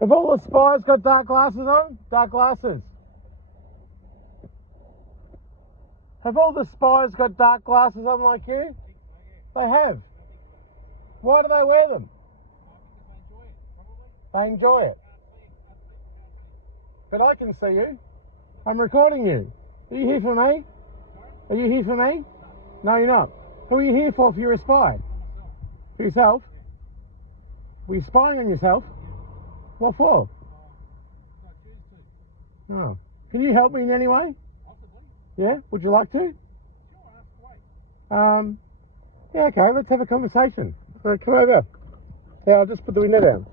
Have all the spies got dark glasses on? Dark glasses. Have all the spies got dark glasses on like you? They have. Why do they wear them? They enjoy it. But I can see you. I'm recording you. Are you here for me? Are you here for me? No, you're not. Who are you here for if you're a spy? For yourself? Were you spying on yourself? What for? Oh. Can you help me in any way? Yeah? Would you like to? Yeah, okay, let's have a conversation. So come over. Yeah, I'll just put the window down.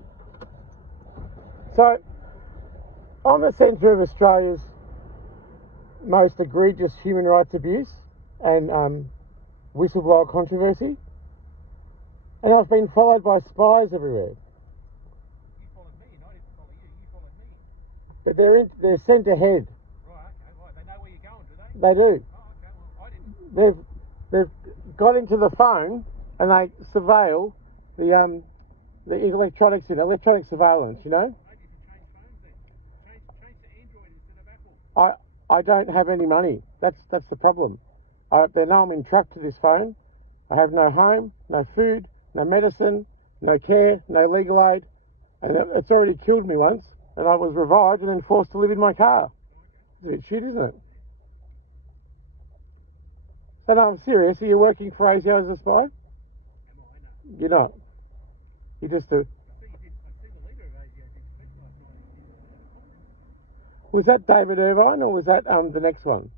So, I'm the centre of Australia's most egregious human rights abuse and whistleblower controversy. And I've been followed by spies everywhere. You followed me, and I didn't follow you. You followed me. But they're sent ahead. Right, okay, right. They know where you're going, do they? They do. Oh, okay. Well, I didn't. They've got into the phone and they surveil the electronic surveillance, you know? Maybe if you change phones then. Change to Android instead of Apple. I don't have any money. That's the problem. They know I'm in trapped to this phone. I have no home, no food, no medicine, no care, no legal aid. And it's already killed me once. And I was revived and then forced to live in my car. It's a bit shit, isn't it? So no, I'm serious. Are you working for ASIO as a spy? Am I? No. You're not. You just do. I see the leader of ASIO did speak last night. Was that David Irvine or was that the next one?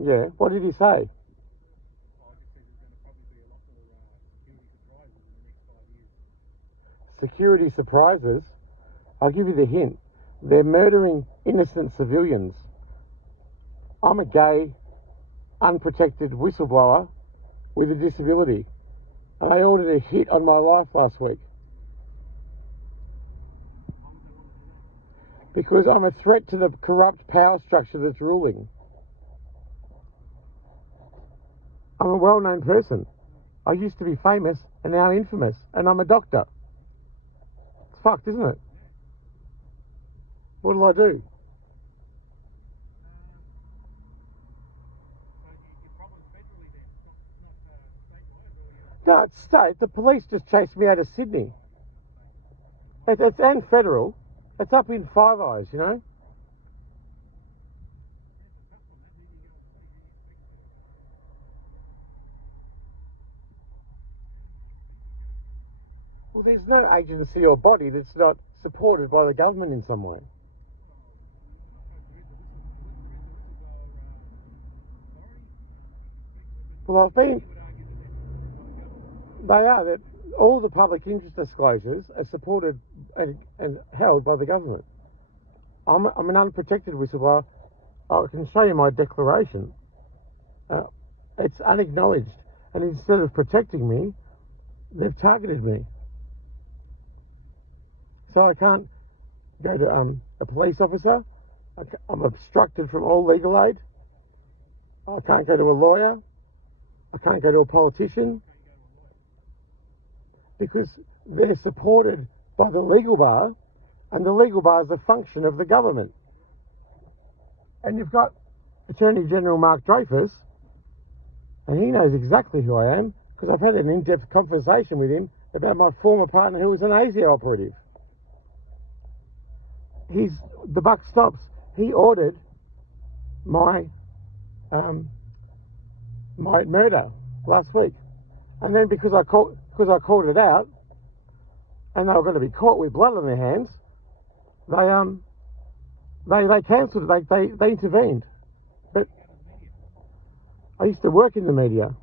Yeah. What did he say? Security surprises. I'll give you the hint. They're murdering innocent civilians. I'm a gay, unprotected whistleblower with a disability. And I ordered a hit on my life last week. Because I'm a threat to the corrupt power structure that's ruling. I'm a well-known person. I used to be famous and now infamous. And I'm a doctor. It's fucked, isn't it? What'll I do? No, it's state. The police just chased me out of Sydney. It's and federal. It's up in Five Eyes, you know. Well, there's no agency or body that's not supported by the government in some way. Well, they are. That all the public interest disclosures are supported and held by the government. I'm an unprotected whistleblower. I can show you my declaration. It's unacknowledged. And instead of protecting me, they've targeted me. So I can't go to a police officer. I'm obstructed from all legal aid. I can't go to a lawyer. I can't go to a politician. Because they're supported by the legal bar, and the legal bar is a function of the government. And you've got Attorney General Mark Dreyfus, and he knows exactly who I am, because I've had an in-depth conversation with him about my former partner who was an ASIO operative. The buck stops. He ordered my murder last week. And then because I called it out, and they were going to be caught with blood on their hands, they cancelled it. They intervened. But I used to work in the media.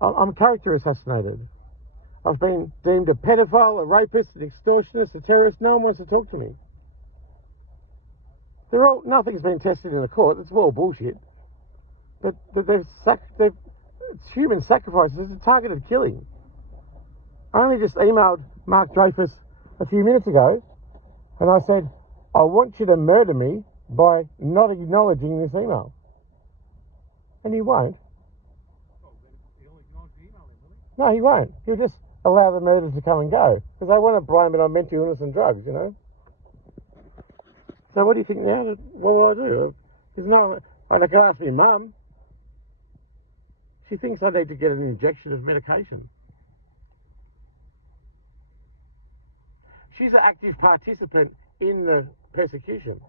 I'm character assassinated. I've been deemed a pedophile, a rapist, an extortionist, a terrorist. No one wants to talk to me. Nothing's been tested in a court. It's all bullshit. But it's human sacrifices. It's a targeted killing. I only just emailed Mark Dreyfus a few minutes ago, and I said, I want you to murder me by not acknowledging this email. And he won't. time to email him, will he? No, he won't. He'll just allow the murders to come and go because they want to blame it on mental illness and drugs, you know. So what do you think now? What will I do? There's no. I can ask my mum. She thinks I need to get an injection of medication. She's an active participant in the persecution.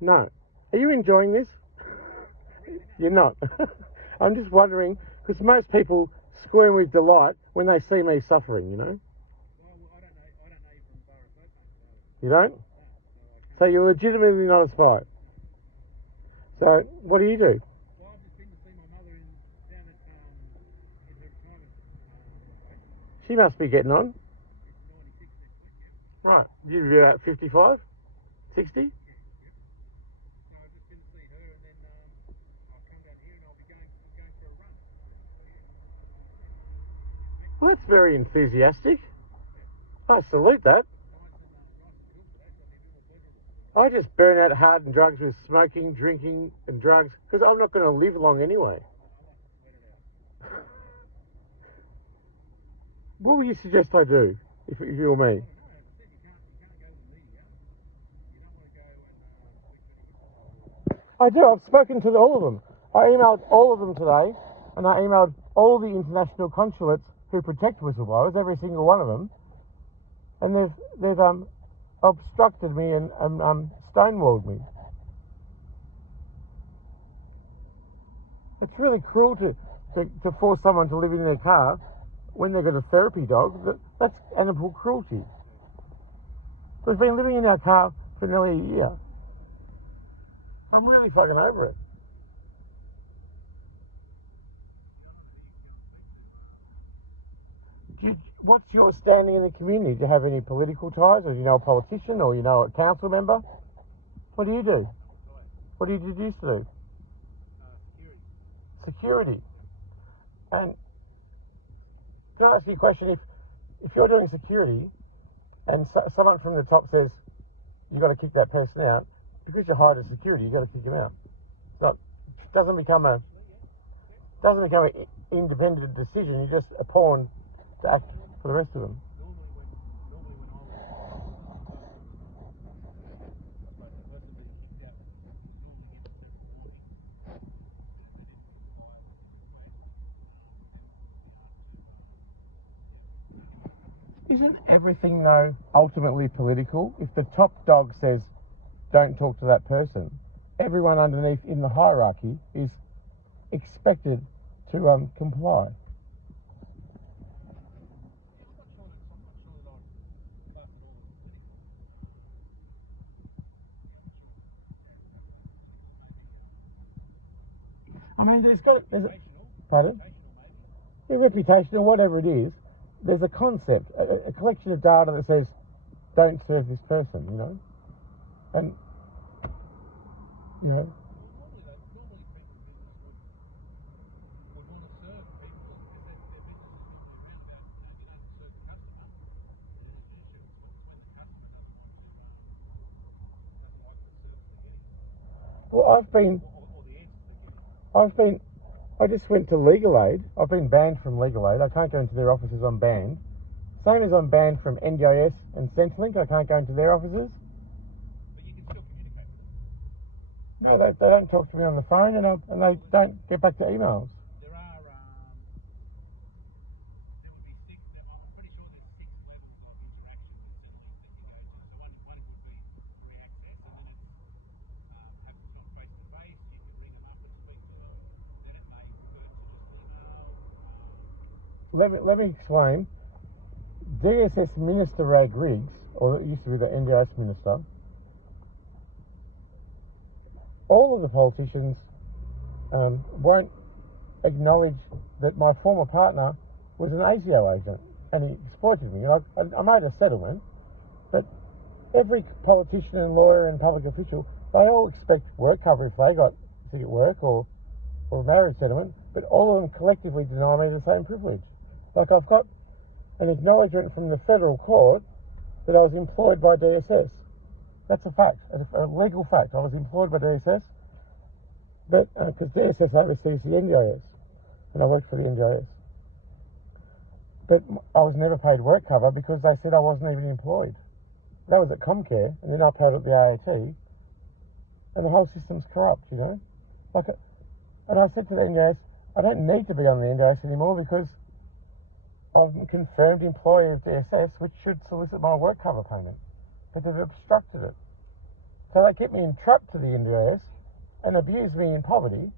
No. Are you enjoying this? You're not. I'm just wondering, because most people squirm with delight when they see me suffering, you know? Well, I don't know you from Borough Folk, mate, You don't? So you're legitimately not a spy. So what do you do? Well, I've just been to see my mother down at in her retirement place. She must be getting on. She's 96 next week, yeah. Right. You're about 55? 60? So I've just been to see her, and then I'll come down here, and I'm going for a run. Well, that's very enthusiastic. I salute that. Nice and cool today, so I'll be a bit more pleasurable. I just burn out hard and drugs with smoking, drinking and drugs because I'm not going to live long anyway. I like to sweat it out. What would you suggest I do if you were me? I don't know, as I said, you can't go with the media. You don't want to go and speak to anyone. I do. I've spoken to all of them. I emailed all of them today, and I emailed all the international consulates who protect whistleblowers, every single one of them, and they've obstructed me and stonewalled me. It's really cruel to force someone to live in their car when they've got a therapy dog. That's animal cruelty. We've been living in our car for nearly a year. I'm really fucking over it. What's your standing in the community? Do you have any political ties, or do you know a politician, or you know a council member? What do you do? What did you used to do? Security. And can I ask you a question? If you're doing security, and someone from the top says you've got to kick that person out, because you're hired as security, you've got to kick him out. It's not. Doesn't become an independent decision. You're just a pawn to act for the rest of them. Normally when I was the person being kicked out was normally given separate warning. Isn't everything, though, ultimately political? If the top dog says, don't talk to that person, everyone underneath in the hierarchy is expected to comply. I mean, pardon? Yeah, reputational, whatever it is, there's a concept, a collection of data that says, don't serve this person, you know? And, you know, Normally people in business would want to serve people because their business is normally around about, you don't serve the customer. It's when the customer doesn't like the service they're getting. well, Or the answers they're getting. I just went to Legal Aid. I've been banned from Legal Aid. I can't go into their offices, I'm banned. Same as I'm banned from NDIS and Centrelink. I can't go into their offices. But you can still communicate with them. No, they don't talk to me on the phone, and they don't get back to emails. There are, there would be six, I'm pretty sure there's 6 levels of interaction with Centrelink that you go to. So one could be free access, and then it's have to talk face to face. You can ring them up and speak to them. Then it may revert to just email. Let me explain. DSS Minister Rag Riggs, or it used to be the NDIS Minister, all of the politicians won't acknowledge that my former partner was an ASIO agent and he exploited me. And I made a settlement, but every politician and lawyer and public official, they all expect work cover if they got to get work or a marriage settlement, but all of them collectively deny me the same privilege. Like, I've got an acknowledgement from the federal court that I was employed by DSS. That's a fact, a legal fact. I was employed by DSS, but because DSS oversees the NDIS, and I worked for the NDIS. But I was never paid work cover because they said I wasn't even employed. That was at Comcare, and then I paid at the AAT, and the whole system's corrupt, you know. And I said to the NDIS, I don't need to be on the NDIS anymore because I'm a confirmed employee of DSS, which should solicit my work cover payment. But they've obstructed it. So they keep me entrapped to the NDIS and abuse me in poverty.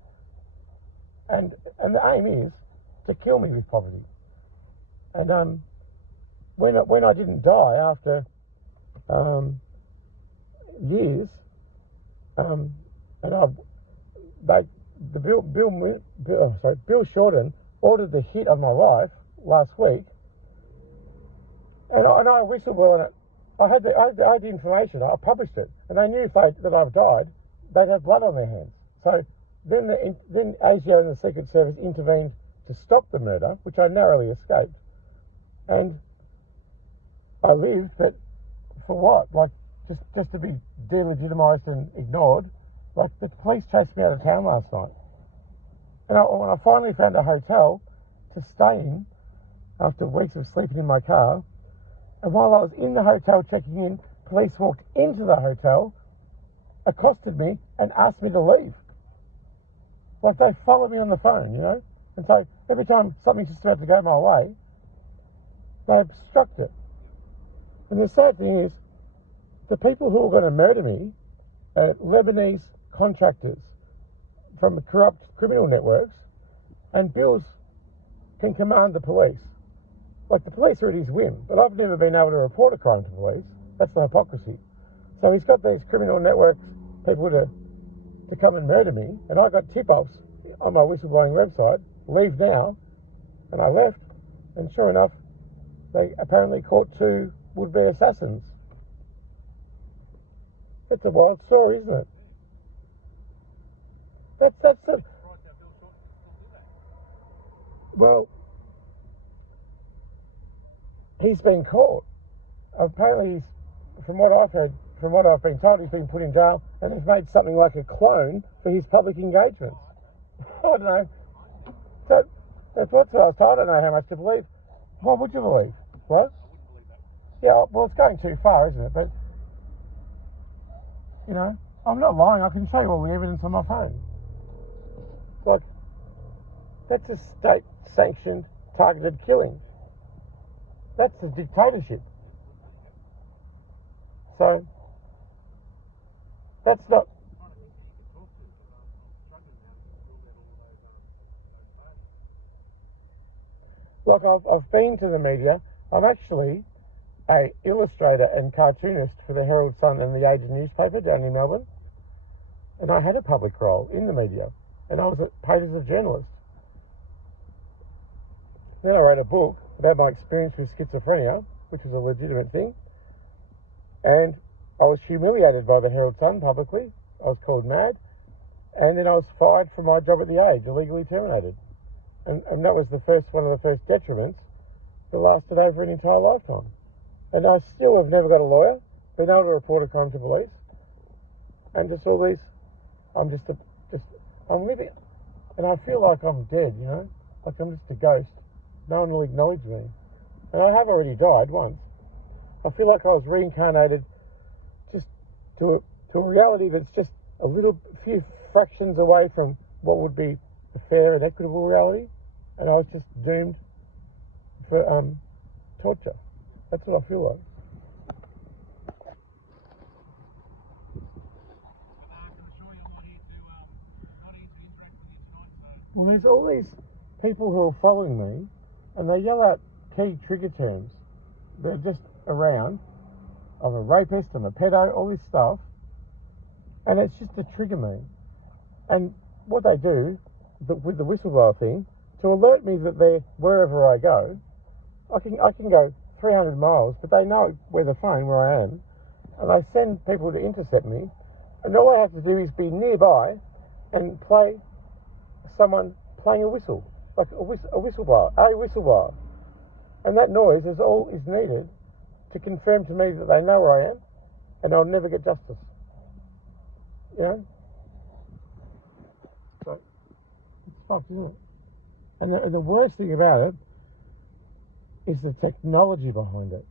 And the aim is to kill me with poverty. And when I didn't die after years, Bill Shorten ordered the hit on my life last week, and I whistleblower on it. I had the information. I published it, and they knew that I've died, they'd have blood on their hands. So then ASIO and the Secret Service intervened to stop the murder, which I narrowly escaped, and I lived, but for what? Like just to be delegitimised and ignored. Like the police chased me out of town last night, and when I finally found a hotel to stay in after weeks of sleeping in my car, and while I was in the hotel checking in, police walked into the hotel, accosted me, and asked me to leave. Like they followed me on the phone, you know. And so every time something's just about to go my way, they obstruct it. And the sad thing is, the people who are going to murder me are Lebanese contractors from corrupt criminal networks, and Bill's can command the police. Like the police are at his whim, but I've never been able to report a crime to police. That's the hypocrisy. So he's got these criminal networks, people to come and murder me, and I got tip-offs on my whistleblowing website, leave now, and I left, and sure enough, they apparently caught 2 would-be assassins. It's a wild story, isn't it? That's it. Well, he's been caught. Apparently, from what I've heard, from what I've been told, he's been put in jail, and he's made something like a clone for his public engagements. I don't know. So that's what I was told. I don't know how much to believe. What would you believe? What? Yeah, well, it's going too far, isn't it? But, you know, I'm not lying. I can show you all the evidence on my phone. Like, that's a state-sanctioned, targeted killing. That's a dictatorship. So, that's not... Look, I've been to the media. I'm actually an illustrator and cartoonist for the Herald Sun and the Age newspaper down in Melbourne. And I had a public role in the media. And I was paid as a journalist. Then I wrote a book about my experience with schizophrenia, which was a legitimate thing. And I was humiliated by the Herald Sun publicly. I was called mad. And then I was fired from my job at the Age, illegally terminated. And that was one of the first detriments that lasted over an entire lifetime. And I still have never got a lawyer, been able to report a crime to police. And just all these, I'm living, and I feel like I'm dead, you know? Like I'm just a ghost. No one will acknowledge me. And I have already died once. I feel like I was reincarnated just to a reality that's just a few fractions away from what would be a fair and equitable reality. And I was just doomed for torture. That's what I feel like. Well, there's all these people who are following me, and they yell out key trigger terms. They're just around. I'm a rapist, I'm a pedo, all this stuff. And it's just to trigger me. And what they do with the whistleblower thing, to alert me that they're wherever I go, I can go 300 miles, but they know where the phone, where I am, and they send people to intercept me, and all I have to do is be nearby and play someone playing a whistle, like a whistleblower. And that noise is all is needed to confirm to me that they know where I am, and I'll never get justice. You know? fucked, isn't it? And the worst thing about it is the technology behind it.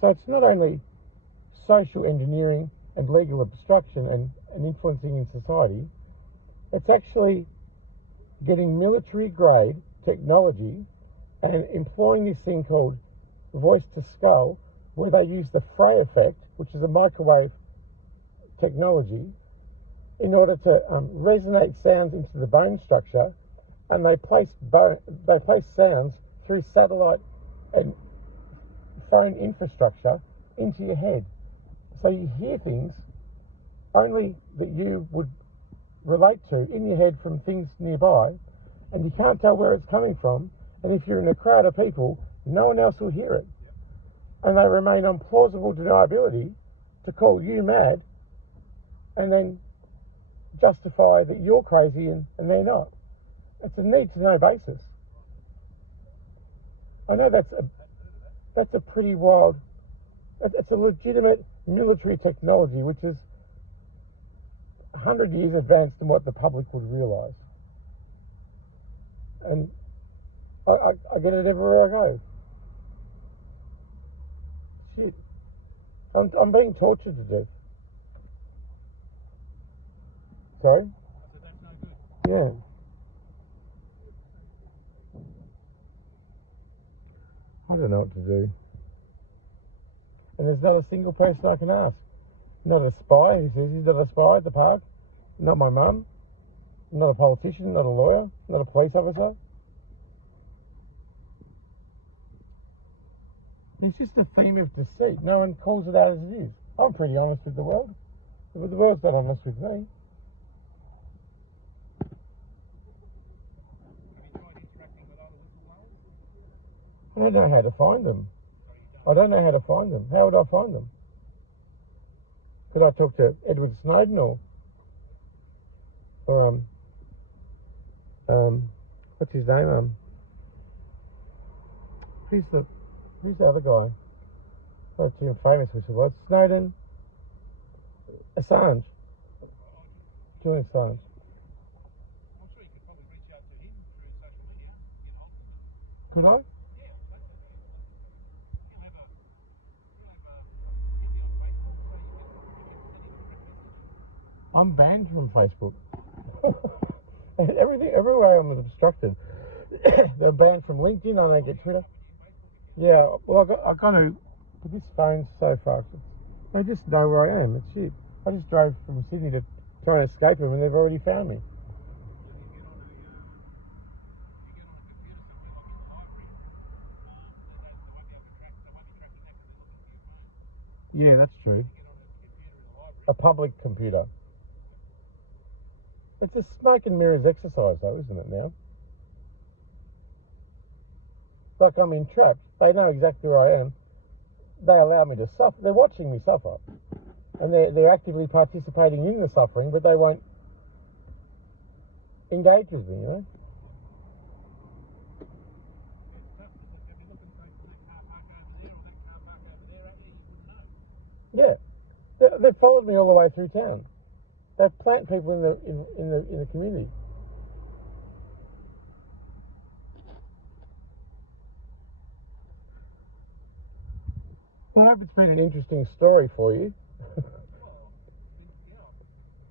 So it's not only social engineering and legal obstruction and influencing in society, it's actually getting military grade technology and employing this thing called voice to skull, where they use the fray effect, which is a microwave technology, in order to resonate sounds into the bone structure, and they place sounds through satellite and phone infrastructure into your head. So you hear things only that you would relate to in your head from things nearby, and you can't tell where it's coming from. And if you're in a crowd of people, no one else will hear it. And they remain on plausible deniability to call you mad and then justify that you're crazy and they're not. It's a need-to-know basis. I know that's a pretty wild... It's a legitimate military technology which is 100 years advanced than what the public would realise. And I get it everywhere I go. Shit. I'm being tortured to death. Sorry? So that's no good. Yeah. I don't know what to do. And there's not a single person I can ask. Not a spy who says he's not a spy at the park. Not my mum. Not a politician, not a lawyer, not a police officer. It's just a theme of deceit. No one calls it out as it is. I'm pretty honest with the world, but the world's not honest with me. Have you tried interacting with other whistleblowers? I don't know how to find them. I don't know how to find them. How would I find them? Could I talk to Edward Snowden or what's his name? Who's the other guy? That's a famous whistleblower. Snowden, Assange, Julian Assange. I'm sure you could probably reach out to him through social media. Get hold of him. Could I? Yeah, that's it. He'll have he'll be on Facebook, so you can send him a direct message. I'm banned from Facebook. Everywhere I'm obstructed. They're banned from LinkedIn. I don't get Twitter. Yeah, well, I got to. But this phone's so fucked. They just know where I am. It's shit. I just drove from Sydney to try and escape them, and they've already found me. If you get on a computer somewhere like in the library, they won't be able to track. They won't be tracking that because they're looking through your phone. Yeah, that's true. If you get on a computer in the library, A public computer. It's a smoke and mirrors exercise, though, isn't it? Now, like I'm entrapped. They know exactly where I am. They allow me to suffer. They're watching me suffer, and they're actively participating in the suffering, but they won't engage with me. You know. it's tough because they'll be looking from that car park over there or that car park over there at you. You wouldn't know. Yeah, they've followed me all the way through town. They've planted people in the community. I hope it's been an interesting story for you. Well, yeah,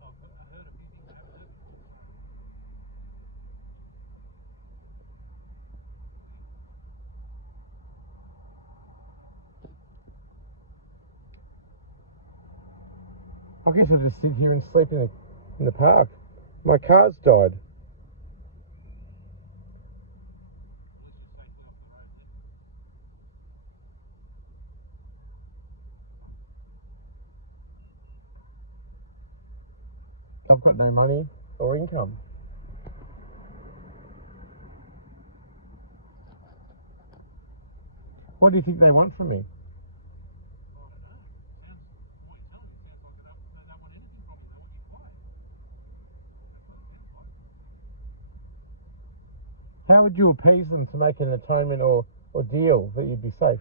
I've heard a few things I guess I'll just sit here and sleep in the park. My car's died. I've got no money or income. What do you think they want from me? How would you appease them to make an atonement or deal that you'd be safe?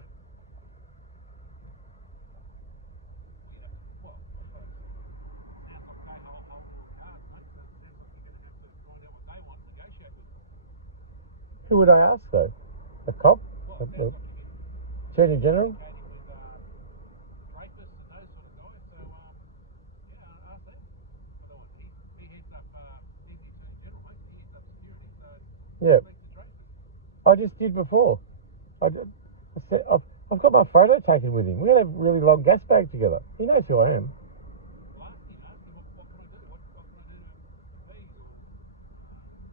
Who would I ask though? A cop? Well, that's The what you get. Attorney General? Advocating with rapists and those sort of guys. So, yeah, ask them. Otherwise, he heads up, he's the Attorney General, mate. He heads up security, so Yeah. speak to Tracy. I just did before. I said, I've got my photo taken with him. We had a really long gas bag together. He knows who I am. Well, ask him what can we do? What can we do to please or negotiate a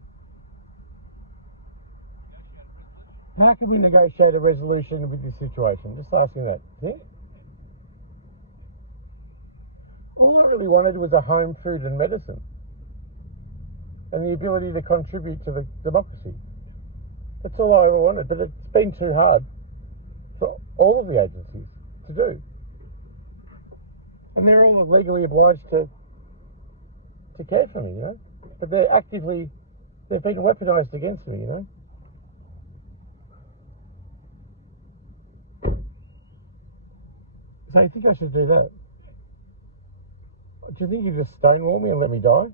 resolution? How can we negotiate a resolution with this situation? Just asking that. Yeah? All I really wanted was a home, food and medicine. And the ability to contribute to the democracy. That's all I ever wanted. But it's been too hard for all of the agencies to do. And they're all legally obliged to care for me, you know. But they've been weaponised against me, you know. So you think I should do that? Do you think you just stonewall me and let me die? No, I think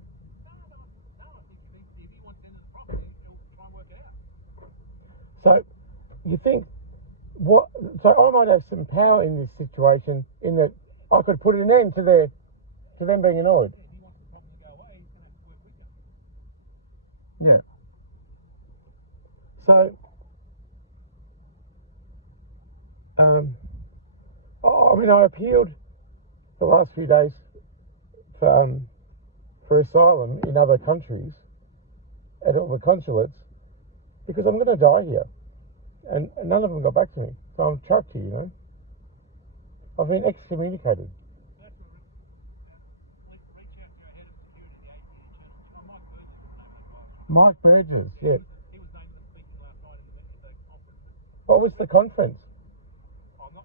if he wants into the property, he'll try and work it out. So you think so I might have some power in this situation in that I could put an end to them being annoyed. If he wants the problem to go away, he's going to have to work with you. Yeah. So I appealed the last few days for asylum in other countries at all the consulates because I'm going to die here. And none of them got back to me. So I'm trapped here, you know. I've been excommunicated. So that's what reach out to our head of security, the ACA channel. Mike Burgess, his name is. Mike Burgess, yeah. He was named as speaking last night in the conference. What was the conference? I'm not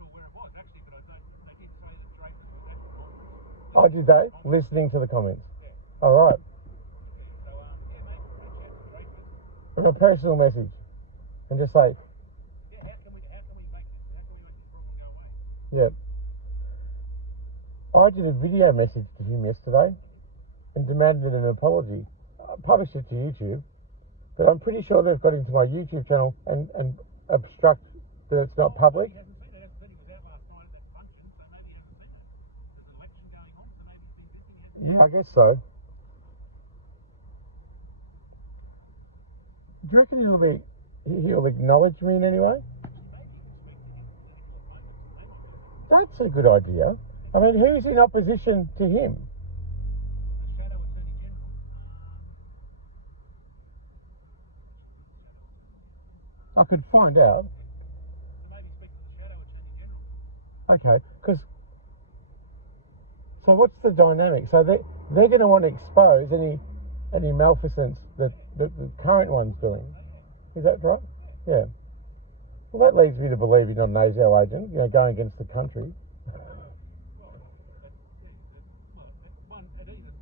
sure where it was actually, but they did say that Drapers was at the conference. Oh, did they? Listening to the comments. Yeah. All right. Yeah. So yeah, mate, reach out to Drapers. With a personal message, and just say, Yeah, how can we make this problem go away? yeah. I did a video message to him yesterday and demanded an apology. I published it to YouTube, but I'm pretty sure they've got into my YouTube channel and obstruct that it's not public. He hasn't seen it. As I said, he was out last night at that function, so maybe he hasn't seen it. There's an election going on, so maybe he's been busy. Yeah, I guess so. Do you reckon he'll acknowledge me in any way? That's a good idea. I mean, who's in opposition to him? The Shadow Attorney General. I could find out. So maybe speak to the Shadow Attorney General. Okay, so what's the dynamic? So they're going to want to expose any malfeasance that the current one's doing. Is that right? Yeah. Well, that leads me to believe he's not an ASIO agent, you know, going against the country. One, at either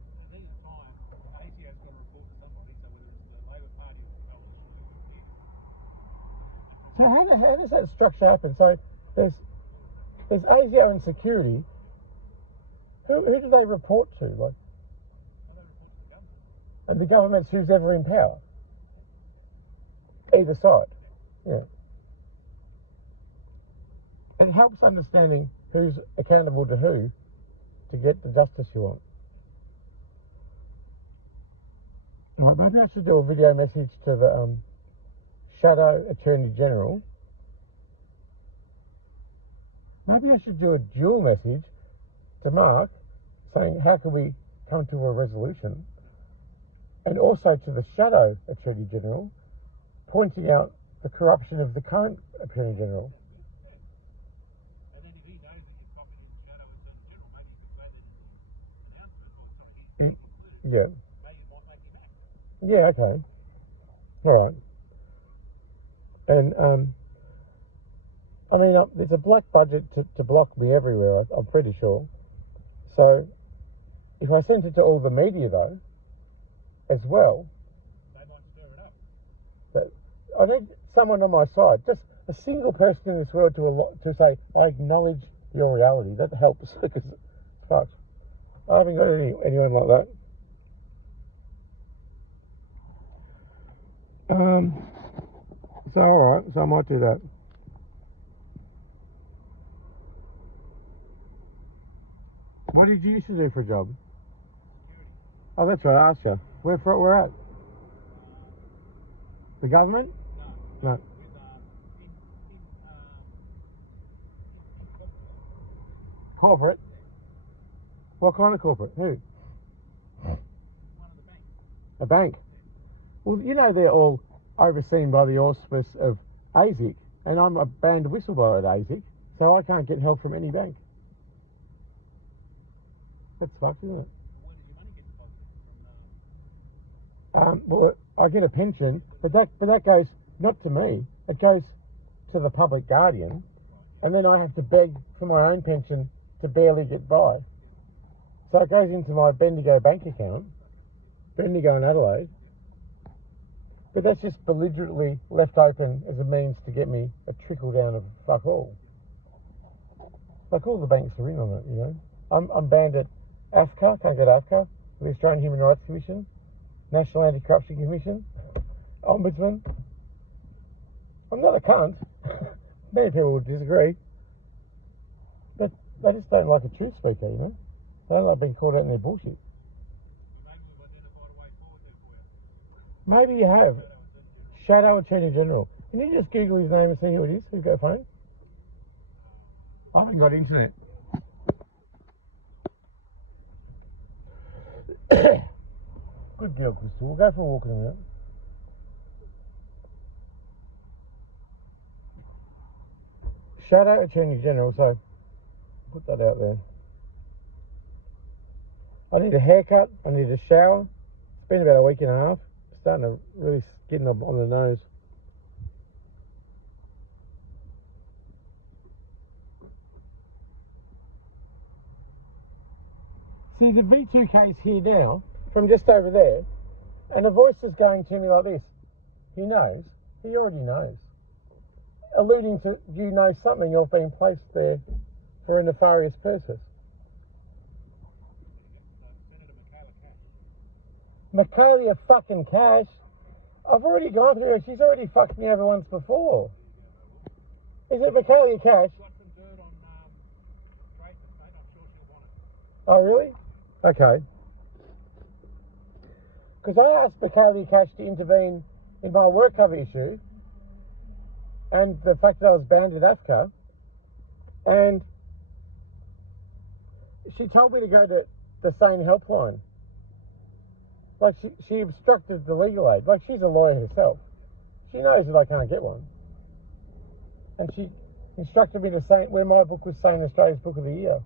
time, ACO's got to report to somebody, so whether it's the Labor Party or the Coalition, So how does that structure happen? So there's ASIO and security. Who do they report to? Like, they report to the government. and the government's who's ever in power. Either side. Yeah. It helps understanding who's accountable to who to get the justice you want. Right, maybe I should do a video message to the Shadow Attorney General. Maybe I should do a dual message to Mark saying how can we come to a resolution, and also to the Shadow Attorney General pointing out the corruption of the current Attorney General. And then if he knows that you're copying the Shadow Attorney General, maybe you can say that in the announcement, or sorry, he's included. Yeah. Maybe it might make him act. Yeah, okay. All right. And, I mean, there's a black budget to block me everywhere, I'm pretty sure. So, if I sent it to all the media, though, as well, They might stir it up. that I need someone on my side, just a single person in this world to say, I acknowledge your reality. That helps, because it's fucked. I haven't got anyone like that. So alright, so I might do that. What did you used to do for a job? Security. Oh, that's right, I asked you. Where at? The government? No. No. With in Corporate? What kind of corporate? Who? one of the banks. A bank? Well, you know they're all overseen by the auspice of ASIC, and I'm a banned whistleblower at ASIC, so I can't get help from any bank. That's fucked, isn't it? Where does your money get deposited from? Well, I get a pension, but that goes not to me. It goes to the public guardian, and then I have to beg for my own pension to barely get by. So it goes into my Bendigo bank account, Bendigo in Adelaide, but that's just belligerently left open as a means to get me a trickle down of fuck all. Like all the banks are in on it, you know. I'm banned at AFCA, can't go to AFCA, the Australian Human Rights Commission, National Anti-Corruption Commission, Ombudsman. I'm not a cunt. Many people would disagree. But they just don't like a truth speaker, you know. They don't like being called out in their bullshit. Maybe we've identified a way forward there for you. Maybe you have. Shadow Attorney General. Can you just Google his name and see who it is? Who's got a phone? I haven't got internet. Good girl, Crystal. We'll go for a walk in a minute. Shadow Attorney General, so put that out there. I need a haircut, I need a shower. It's been about a week and a half. Starting to really getting on the nose. See, the V2K is here now, from just over there, and a voice is going to me like this. He knows. He already knows. Alluding to, you know something of being placed there for a nefarious purpose. Senator Michaela Cash. Michaela fucking Cash. I've already gone through her. She's already fucked me over once before. Is it Michaela Cash? Got some dirt on Drayton, mate. I'm sure she'll want it. Oh, really? Okay. Because I asked Michaela Cash to intervene in my work cover issue and the fact that I was banned at AFCA, and she told me to go to the same helpline. Like, she obstructed the legal aid. Like, she's a lawyer herself. She knows that I can't get one. And she instructed me to say where my book was saying Australia's Book of the Year.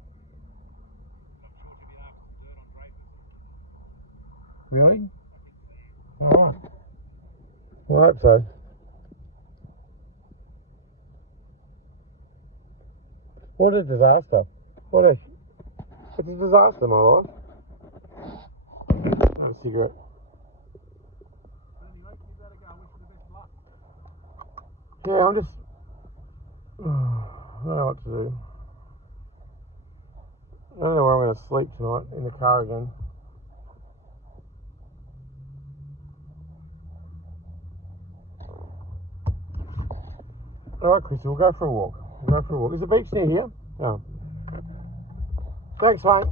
Really? Alright. Well, I hope so. What a disaster. It's a disaster, my life. Have a cigarette. Anyway, you better go. I wish you the best of luck. Yeah, I'm just... I don't know what to do. I don't know where I'm going to sleep tonight, in the car again. Alright, Crystal, we'll go for a walk. Is the beach near here? Oh. Thanks, mate.